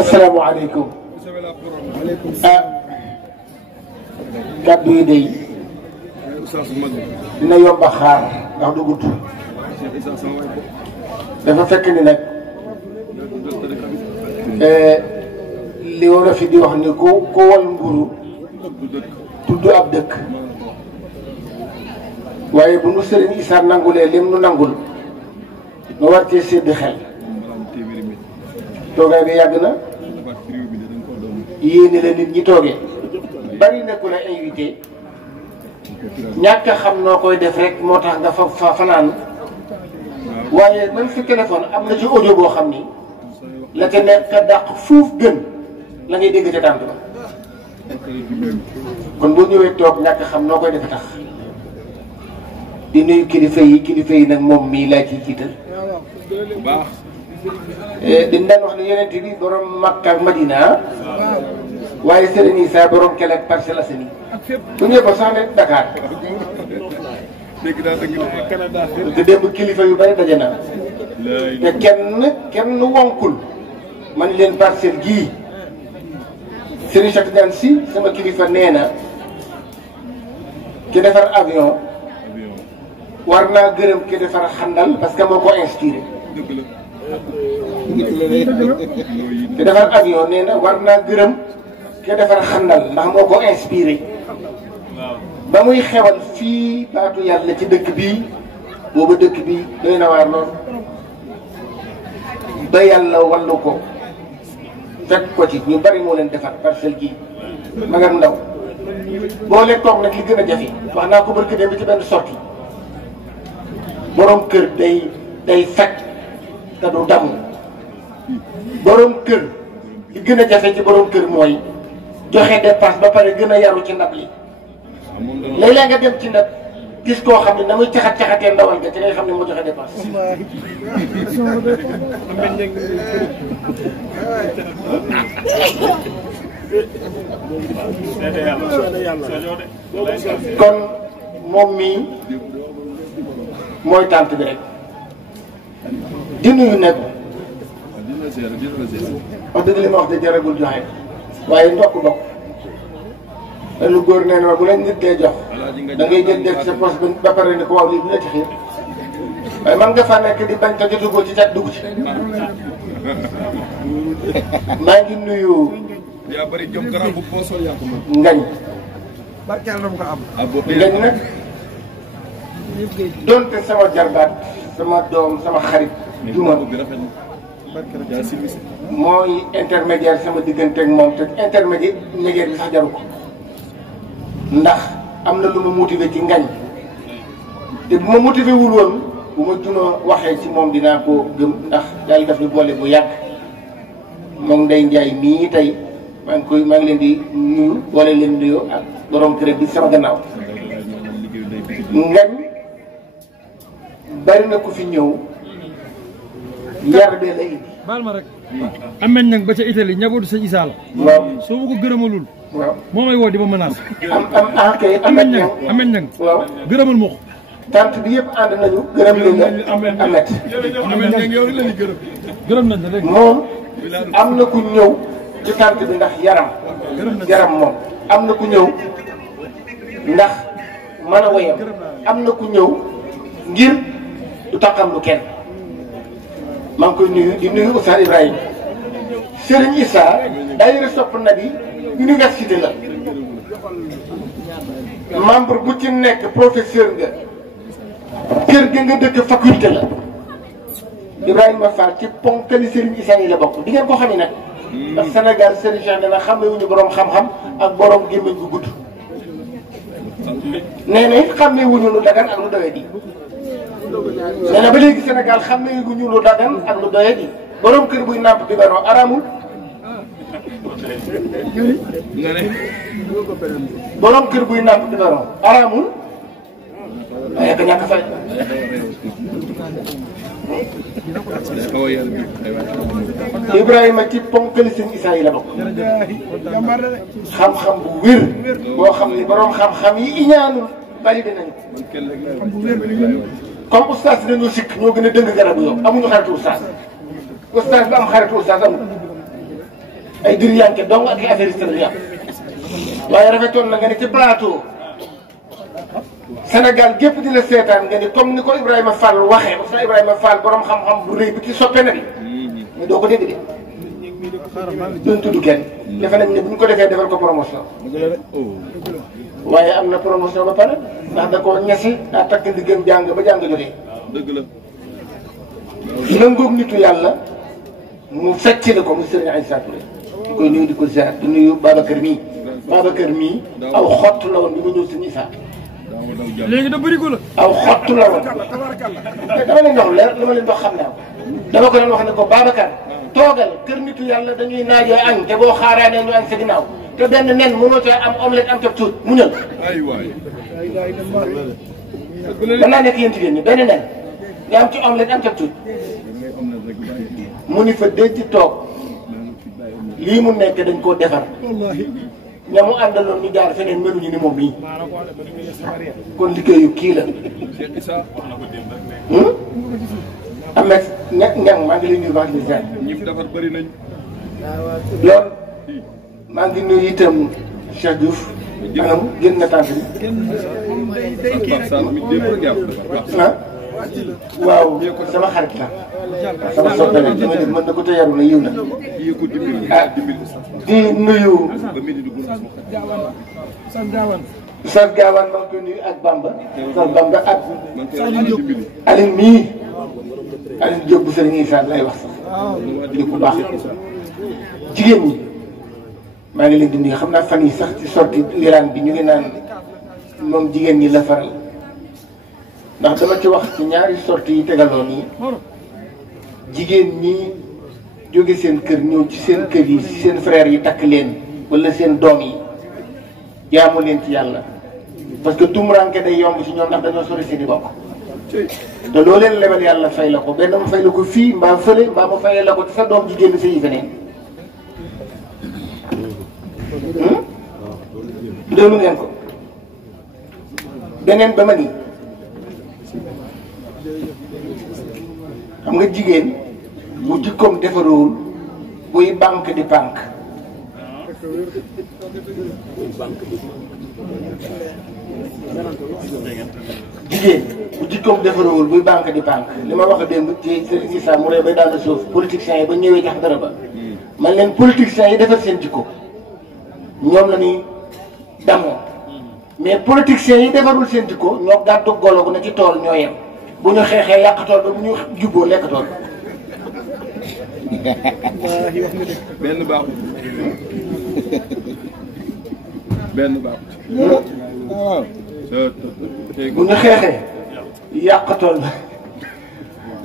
asalaamaaleykum. ah kàddu yi day dina yomb a xaar ndax du gudd. dafa fekk ni nag li war a fi di wax ni ku wal mburu tudd ab dëkk. waaye bu nu Sëriñ Issa nangulee lim nu nangul nu war cee sédd xel. toogaay bi yàgg na yéene la nit ñi toogee bari na ku la invité ñàkk a xam noo koy def rek moo tax nga fa fanaan waaye même fi téléphone am na ci audio boo xam ni la ca nekk dàq fuuf gën la ngay dégg ca tànt ba kon boo ñëwee toog ñàkk a xam noo koy defe tax di nuyu kilifa yi nag moom mii laa ciy jiital baax dañ daan wax ne yonent bi borom Makka ak Madina waaye Sëriñ Issa borom Kelle ak Parcelles Assainies bu ñëwee ba sax ne Dakar te démb kilifa yu bari daje na te kenn wonkul man leen parcelle gii Serigne Cheikh Tidiane Sy sama kilifa nee na ki defar avion war naa gërëm ki defar xandal parce que moo ko inspiré ki defar avion nee na war naa gërëm ki defar xandal ndax moo ko inspiré ba muy xewal fii baatu yàlla ci dëkk bii booba dëkk bii doy na waar lool ba yàlla wallu ko fekk ko ci ñu bari moo leen defar parcelle gii mag ak ndaw boo leen toog nag li gën a jafe wax naa ko barki dem bi ci benn sorti borom kër day fekk te du damm borom kër li gën a jafe ci borom kër mooy joxe dépense ba pare gën a yaru ci ndab li léeg-léeg nga dem ci ndab gis koo xam ne na muy caxat-caxatee ndawal ga ci ngay xam ne moo joxe dépense kon moom mii mooy tànt bi rek di nuyu nag wax dëgg li ma wax de jaragul joxe waaye ndokk bokk lu góor nee na ma bu leen nit dee jox da ngay jël def sa poche ba pare ni ko waaw lii dina ci xiir waaye man nga fa nekk di bañ te jotugoo ci cat dugg ci maa ngi nuyu yaa bari jom garab bu poosol yaa ko mën ngañ ngañ nag donte sama jarbaat sama doom sama xarit duma mooy intermédiaire sama diggante ak moom te intermédiaire bi sax jaru ko ndax am na lu ma motivé ci ngañ te bu ma motivé wul woon bu ma duna waxee ci moom dinaa ko gëm ndax daal daf ñu boole bu yàgg moom Ndeye Ndiaye mii tey maa ngi leen di nuyu boole leen nuyoo ak borom kër bi sama gannaaw ngañ bari na ku fi ñëw yar bee la indi. baal ma rek. Ameth Niang ba ca Italie ñabootu sëñ Issa la. waaw soo ma ko gërëmalul. waaw moo may woo di ma menace. kay Ameth Niang Ameth Niang. waaw gërëmal ma ko. tant bi yëpp ànd nañu. gërëm nañu Ameth. Ameth Niang yow rek la ñuy gërëm. gërëm nañ la rek. moom am na ku ñëw ci tant bi ndax yaram. yaram moom am na ku ñëw ndax mën a woyam am na ku ñëw ngir du taxam lu kenn. maa ngi koy nuyu di nuyu Oustaz Ibrahima Serigne Issa daayira Sopp Nabi université la membre bu ci nekk professeur nga kër ga nga dëkk faculté la Ibrahima Fall ci ponkali Serigne Issa yi la bokk di ngeen ko xam ne nag ndax Sénégal Serigne Cheikh dana xàmmewuñu borom xam-xam ak borom gémmiñ gu gudd nee na it xàmmewuñu lu dagan ak lu doye di nee na ba léegi Sénégal xam ne gu ñu lu dagan ak lu doye di borom kër buy nàmp biberon aramul borom kër buy nàmp biberon aramul waaye ka ñàkk fay Ibrahima ci ponkali sëñ Issa yi la bokk xam-xam bu wér boo xam ni borom xam-xam yi iñaanul validé nañu comme oustaz dañoo sikk ñoo gën a dëng garabu yow amuñu xaritu oustaz oustaz bi am xaritu oustaz amul ay dir yanke dong ak i affaire yi yàpp waaye rafetoon na nga ne ci plateau Sénégal gépp di la seetaan nga ni comme ni ko Ibrahima Fall waxee parce que Ibrahima Fall borom xam-xam bu rëy bi ci soppe na bi mais doo ko dégg de duñ tudd kenn defe nañ ne bu ñu ko defee defal ko promotion waaye am na promotion ba pare ndax da koo ñesi daa takk ndiggam jàng ba jàng jógee dëgg la nangoog nitu yàlla mu fecc la ko mu sëriñ Aïssa Touré di koy nuyu di ko ziar di nuyu Babacar mii aw xott la woon bi mu ñëw sëriñ Issa léegi da bëri ko la. aw xott la woon dama leen wax leer li ma leen wax xam naa ko dama ko doon wax ne ko Babacar toogal kër nitu yàlla dañuy naajoo añ te boo xaaraanee ñu añ sa ginnaaw te benn nen mënoo cee am omelette am ca tuut mu ñëw ay waay mën naa nekk yéen jigéen ñi benn nen nga am ci omelette am ca tuut mu ni fa denc toog lii mu nekk dañ koo defar ña mu àndaloon ñu jaar feneen meluñu ni moom mii kon liggéeyu kii la Ahmed Niang maa ngi lay nuyu baax di ziar ñi fi defar bëri nañ loolu maa ngi nuyu itam Cheikh Diouf anam génn na tànk bi ah waaw sama xarit la sama soppe la dama def mën na ko te yaru na yiw na ah di nuyu Oustaz Gawane maa ngi koy nuyu ak Bamba Oustaz Bamba ak Aline mii Aline Diop bu Serigne Issa lay wax sax di ku baax jigéen ñi maa ngi leen di nuyu xam naa fan yi sax ci sorti Iran bi ñu ngi naan moom jigéen ñi la faral ndax dama ci wax ci ñaari sorti yi tegaloo nii jigéen ñi jóge seen kër ñëw ci seen kër yi ci seen frères yi takk leen wala seen doom yi jaamu leen ci yàlla parce que tumuranke day yomb ci ñoom ndax dañoo sori seen i bokk te loo leen lebal yàlla fay la ko benn mu fay la ko fii mbaa fële mbaa mu fayee la ko ci sa doom ji génn sa yi feneen déglu ngeen ko beneen ba ma nii xam nga jigéen bu jikkoom defaroowul buy banque di banque jigéen bu jikkoom defaroowul buy banque di banque li ma wax a démb ci Serigne Issa mu ree bay daal suuf politiciens yi ba ñëwee jax dara ba man leen politiciens yi defar seen jikko ñoom la ñuy damoo mais politiciens yi defarul seen jikko ñoo gàddu golo bu na ci tool ñoo yem bu ñu xeexee yàq tool ba bu ñu jubboo lekk tool benn baaxut benn baaxut waaw bu ñu xeexee yàq tool ba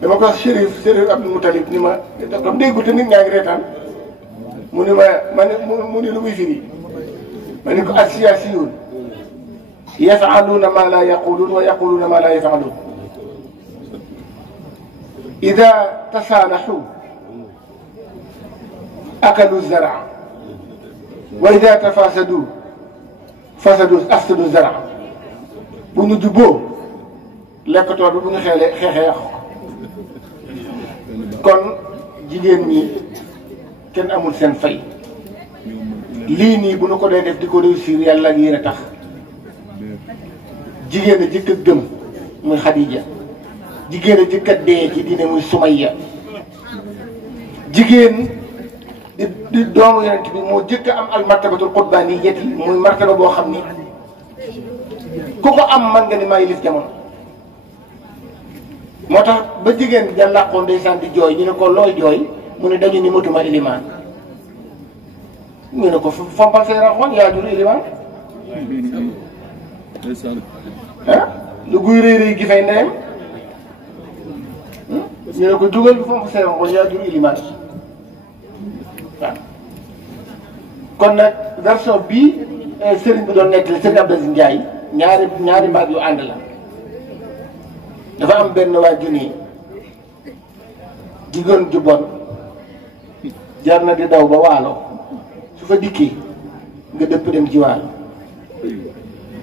dama ko wax Chérif Abdou Moutalib ni ma comme déggu te nit ñaa ngi reetaan mu ni ma ne mu ni lu muy firi ma ni ko as-siyaasiyuun yaf'aluuna maa laa yaquluun wa yaquluuna maa laa yaf'aluun idaa tasaalaxuu akalu zara wa idaa tafaasadu afsadu zara bu ñu jubboo lekk tool bi bu ñu xeexee yàqu kon jigéen ñi kenn amul seen fay lii nii bu ñu ko dee def di ko réussir yàlla ak yéen a tax jigéen a jëkk a gëm muy Xadija jigéen a jëkk a dee ci diine muy Sumayya jigéen di doomu yonent bi moo jëkk a am al martabatul qutbaaniyyati muy martaba boo xam ni ku ko am man nga ni maa yilif jamono moo tax ba jigéen ja làqoon ndeysaan di jooy ñu ne ko looy jooy mu ne dañu ni matuma ilimaan ñu ne ko fompal say ranxoon yaa jur ilimaan ah lu guy rëy rëy gi fay ndeyam ñu ne ko dugal fomp say ranxoon yaa jur ilimaan waaw kon nag version bii sëriñ bi doon nettali sëriñ Abdou Aziz Ndiaye ñaari baat yu ànd la dafa am benn waa junni jigéen ju bon jar na di daw ba waalo su fa dikkee nga dëpp dem ci waalo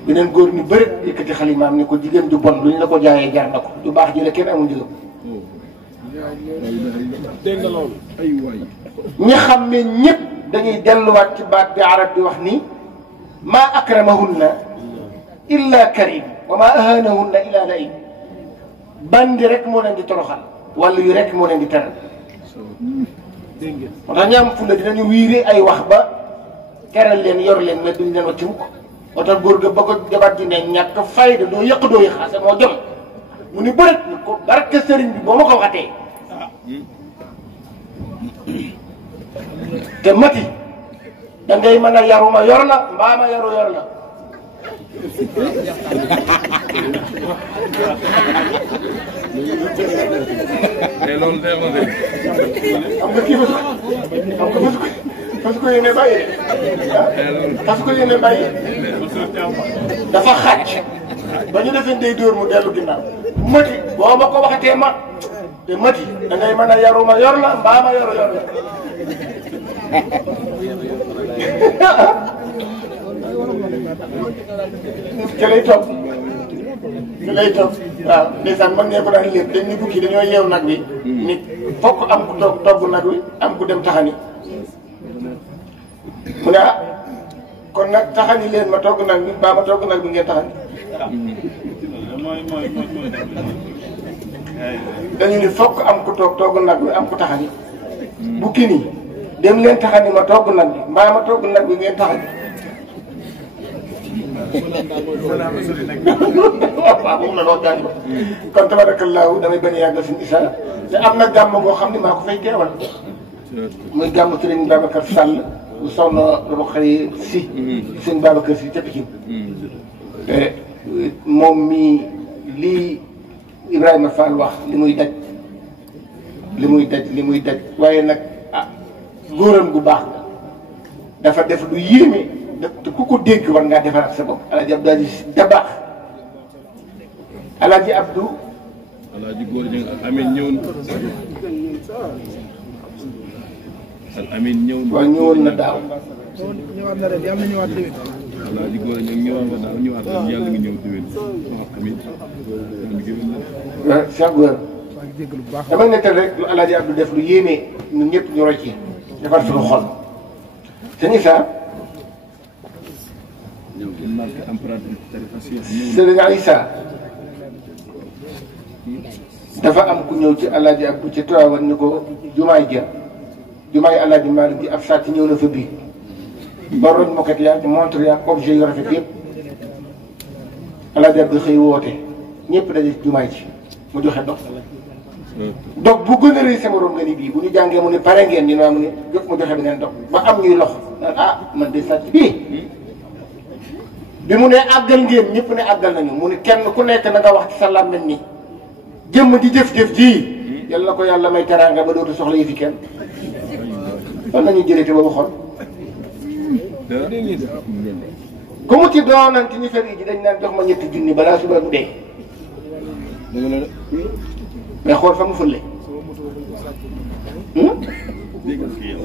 beneen góor ñu bëri yëkkati xalimaam ni ko jigéen ju bon lu ñu la ko jaayee jar na ko du baax ji la kenn amul njëgam dégg nga loolu. ay waay ñi xam ne ñëpp dañuy delluwaat ci baat bi arab bi wax ni maa akramahunna illa karim wa maa ahanahunna illa laim. bandi rek moo leen di toroxal wala yu rek moo leen di teral. moo tax ñu am fulla dinañu wiire ay wax ba teral leen yor leen mais duñ leen wàcc mukk. moo tax góor ga ba ko jabar ji ne ñàkk fayda doo yëq doo yëqaase moo jom mu ni bërët ni ko barke sëriñ bi boo ma ko waxatee. te mati da ngay mën a yaru ma yor la mbaa ma yaru yor la. mais loolu day ma dégg. xam nga kii parce que yéene bàyyi parce que yéene bàyyi dafa xàcc ba ñu defee ndey dóor mu dellu ginnaaw. mati boo ma ko waxatee ma te mati da ngay mën a yaru ma yor la mbaa ma yaru yor la. ci lay toog ci lay toog waaw ndeysaan man ngeen ko daan lépp dañ ni bukki dañoo yeew nag wi nit fokk am ku toog togg nag wi am ku dem taxani mu ne ah kon nag taxani leen ma togg nag bi mbaa ma togg nag bi ngeen taxani dañu ni fokk am ku toog togg nag wi am ku taxani bukki nii dem leen taxani ma togg nag bi mbaa ma togg nag bi ngeen taxani waaw moom la loolu daan ko kon tabarakallahu damay bañ a yàggal suñu isa te am na gàmm boo xam ne maa ko fay teewal muy gàmm Sëriñ Babacar Sall bu soxna Rabo Xëy si sëñ Babacar si ca Pikine te moom mii lii Ibrahima Fall wax li muy daj waaye nag ah góoram gu baax la dafa def lu yéeme te ku ko dégg war ngaa defaraat sa bopp Alaaji Abdou Aziz Dabakh Alaaji Abdou Alaaji góor ñi ak Amin ñëw na ak Amin ñëw na waaw ñëwoon na daaw ñëwaat na ren yàlla na ñëwaat déwén. Alaaji góor ñi ñëwaat na daaw ñëwaat na yàlla nga ñëw déwén wax Amin waaw Cheikh Gora maa ngi jégalu bu baax. damay nettal rek lu Alaaji Abdou def lu yéeme ñun ñëpp ñu roy ci defar suñu xol sëñ Issa Sëriñ Issa dafa am ku ñëw ci Alaaji Abdou ci Tiwaawan ni ko jumaay Alaaji Maalik ji ab sàcc ñëw na fa biir ba roñ moket yaa montre yaa objet yu rafet yëpp Alaaji Abdou xëy woote ñëpp daje ci jumaay ci mu joxe dog bu gën a rëy sama morom nga ni bii bu ñu jàngee mu ne pare ngeen dina mu ne jóg mu joxe beneen dog ba am ñuy lox ah man de sàcc bii bi mu ne àggal ngeen ñëpp ne àggal nañu mu ne kenn ku nekk na nga wax ci sa làmmiñ ni jëmm di jëf-jëf ji yal na ko yàlla may teraanga ba dootu soxla yi fi kenn fan nañu jëlee te boobu xol ku mu ci doonanti ñu fer yi ji dañ naan jox ma ñetti junni balaa suba mu dee mais xool fa mu fële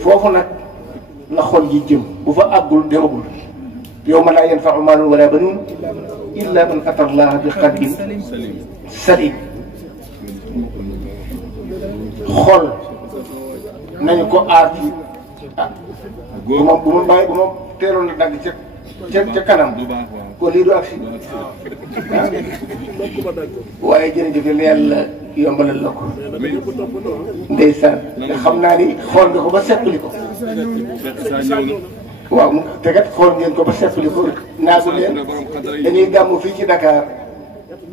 foofu nag la xol yi jëm bu fa àggul demagul yawma laa yanfa'u maalun wala banuun illa man ata Allaha bi qalbin salim xol nañu ko aar ci bu ma teeloon a dagg ca kanam kon lii du agsi waaye jërëjëf yàlla yombalal la ko ndeysaan te xam naa ni xool nga ko ba seppali ko waaw te kat xool ngeen ko ba seppali ko naagu leen dañuy gàmmu fii ci Dakar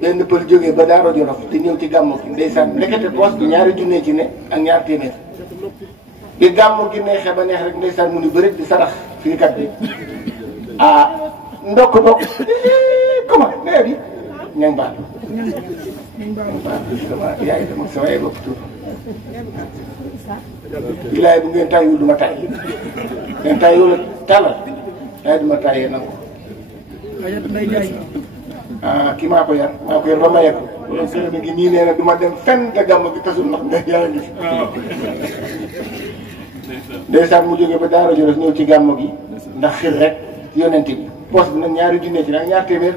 benn pël jógee ba Daara Jolof te ñëw ci gàmmu gi ndeysaan ndekete poos bi ñaari junne ci ne ak ñaar téeméer bi gàmmu gi neexee ba neex rek ndeysaan mu ni bëri di sarax fii kat bi ah ndokk comment nee bi ña ngi baal yaay dama sama ay bopp tuur bilaay bu ngeen tàyyiwul du ma tàyyi ngeen tàyyiwul a talal yaay du ma tàyyee nangu ah kii maa ko yar ba ma yegg loolu sëriñ gi nii nee na du ma dem fenn te gàmm gi tasul ndax nga yàlla ngi fi ndeysaan mu jógee ba Daara Jolof ñëw ci gàmm gi ndax xir rek yonent bi poos bi nag ñaari junne ci nag ñaar téeméer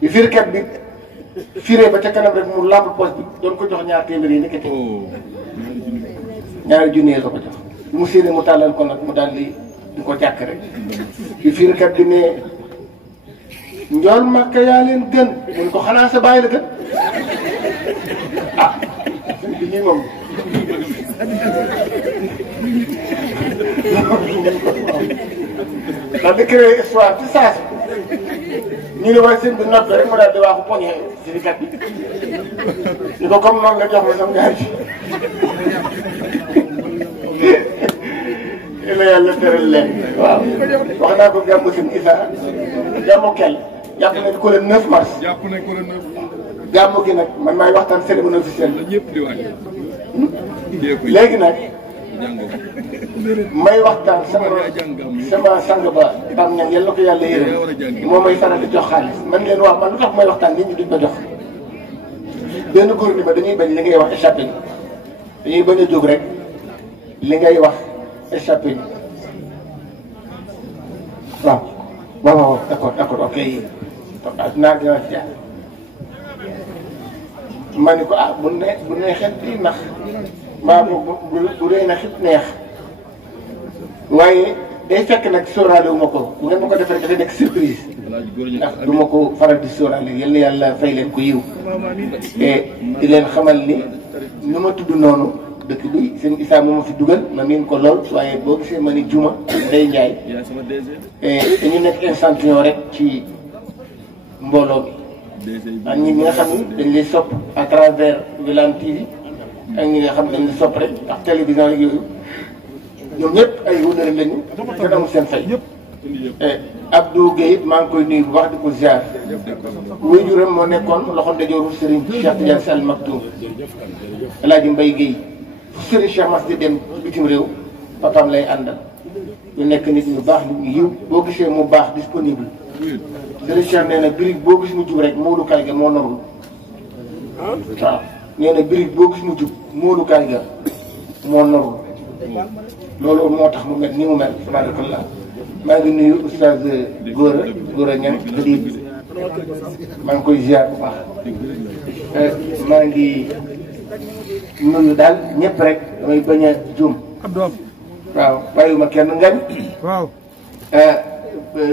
bi firkat bi firee ba ca kanam rek mu làmb poos bi doon ko jox ñaar téeméer yi nekkati ñaari junne la ko jox mu séenee mu tàllal ko nag mu daal di di ko jàkk rek fi firikat bi ne njool Makka yaa leen gën mun ko xanaa sa bàyyi la gën ah sëñ bi ñii moom daal di créé histoire ci saa si ñu ne waaye sëñ bi noppi rek mu daal di waaxu poñe firikat bi ñu ko comme noonu nga jox ma sam ñaar ci la yàlla tëral leen waaw wax naa ko gàmmu sëñ Issa gàmmu kel jàpp nañ ko le 9 mars jàpp nañ ko le 9. gàmmu gi nag man maay waxtaan cérémonie officielle la ñëpp di waaj. léegi nag may waxtaan sama sang ba Itam Ñang yàlla ko yàlla yërëm moo may faral di jox xaalis man leen wax man lu tax may waxtaan nit ñi duñ ma jox benn góor ni ma dañuy bañ li ngay wax échappé ni dañuy bañ a jóg rek li ngay wax échappé ni waaw waaw waaw d'accord ok naa dina ci jaar ma ni ko ah bu neexee di nax mbaa bu dee na xit neex waaye day fekk nag sóoraale wu ma ko bu ngeen ma ko defee dafay nekk surprise ndax du ma ko faral di sóoraale yal na yàlla fay leen ko yiw te di leen xamal ni nu ma tudd noonu dëkk bi sëñ Issa moo ma fi dugal ma miin ko lool waaye boo gisee ma ni Juma Ndeye Ndiaye dañu nekk instantion rek ci mbooloo mi ak ñi nga xam ni dañ lay sopp à travers Wilane TV ak ñi nga xam dañ lay sopp rek ak télévision ak yooyu ñoom ñëpp ay wóllare lañu te amul seen fay Abdou Guèye maa ngi koy nuyu bu baax di ko ziar waajuram moo nekkoon loxo ndeyjooru Serigne Cheikh Tidiane Sy Al Maktoum El Hadj Mbaye Guèye Serigne Cheikh Mas di dem bitim réew papaam lay àndal ñu nekk nit ñu baax nit ñu yiw boo gisee mu baax disponible Serigne Cheikh nee na birig boo gis mu jub rek moolukaay ga moo norul waaw nee na birig boo gis mu jub moolukaay ga moo norul loolu moo tax mu mel ni mu mel tabarakallah maa ngi nuyu oustaz Gora Niang Xadib maa ngi koy ziar bu baax maa ngi nuyu daal ñëpp rek damay bañ a juum waaw bàyyiwuma kenn ngañ waaw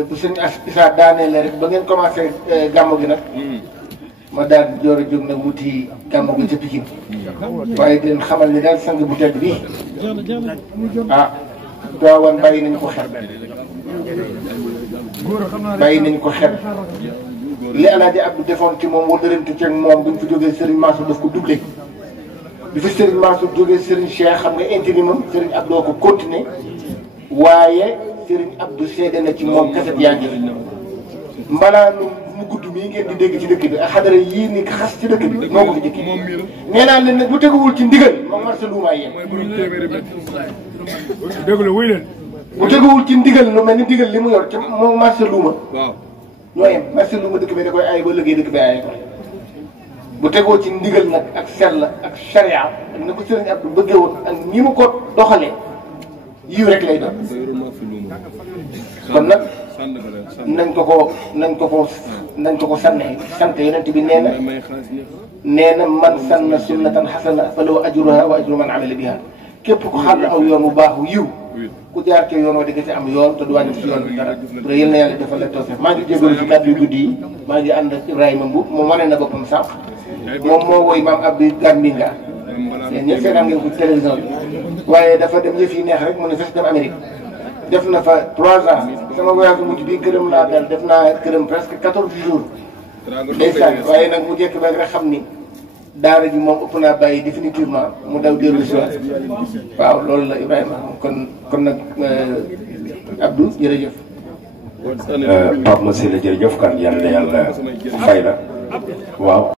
bu sëñ Issa daanee la rek ba ngeen commencé gàmmu gi nag ma daal di door a jóg nag wuti gàmmu gi ca Pikine waaye di leen xamal ni daal sang bu tedd bi ah Tiwaawan bàyyi nañu ko xel bàyyi nañu ko xel li Alaaji Abdou defoon ci moom wala dërëntu ci moom buñ fi jógee Serigne Mansour daf ko doublé bi fi Serigne Mansour jógee Serigne Cheikh xam nga intérimam Serigne Abdou ko continué waaye Serigne Abdou seede na ci moom kaset yaa ngi mbalaanu mu gudd mii ngeen di dégg ci dëkk bi ak xadara yii ni xas ci dëkk bi moo ko fi jëkki nee naa leen nag bu teguwul ci ndigal moom marché luumaa yéen dégg la wuy leen bu teguwul ci ndigal lu mel ni ndigal li mu yor ci moom marché luuma ñoo yem marché luuma dëkk bi da koy aay ba liggéey dëkk bi aay ko bu tegoo ci ndigal nag ak sell ak charia ak na ko Serigne Abdou bëggee woon ak ni mu ko doxalee yiw rek lay doon kon nag nañ ko ko sànnee sant yonent bi nee na man sanna sunnatan xasana fa lahu ajruha wa ajru man amila biha képp ku xam aw yoon bu baax yiw ku jaar ci yoon wa di nga ci am yoon te du wàññi ci yoon bi dara te yal na yàlla defal la tawfiq maa ngi jégalu ci kàddu yu guddi yi maa ngi ànd ak Ibrahima Mboub moom wane na boppam sànq moom moo woy maam Abdou Gambinga yéen ñëpp seetaan ngeen ko ci télévision bi waaye dafa dem yëf yi neex rek mu ne fes dem Amérique def na fa 3 ans sama voyage mujj bi këram laa dal def naa këram presque 14 jours ndeysaan waaye nag mu jekk beeg rek xam ni daara ji moom ëpp naa bàyyi définitivement mu daw dellu si waat waaw loolu la Ibrahima kon nag Abdou jërëjëf. Pape Massila jërëjëf kan yàlla fay la waaw.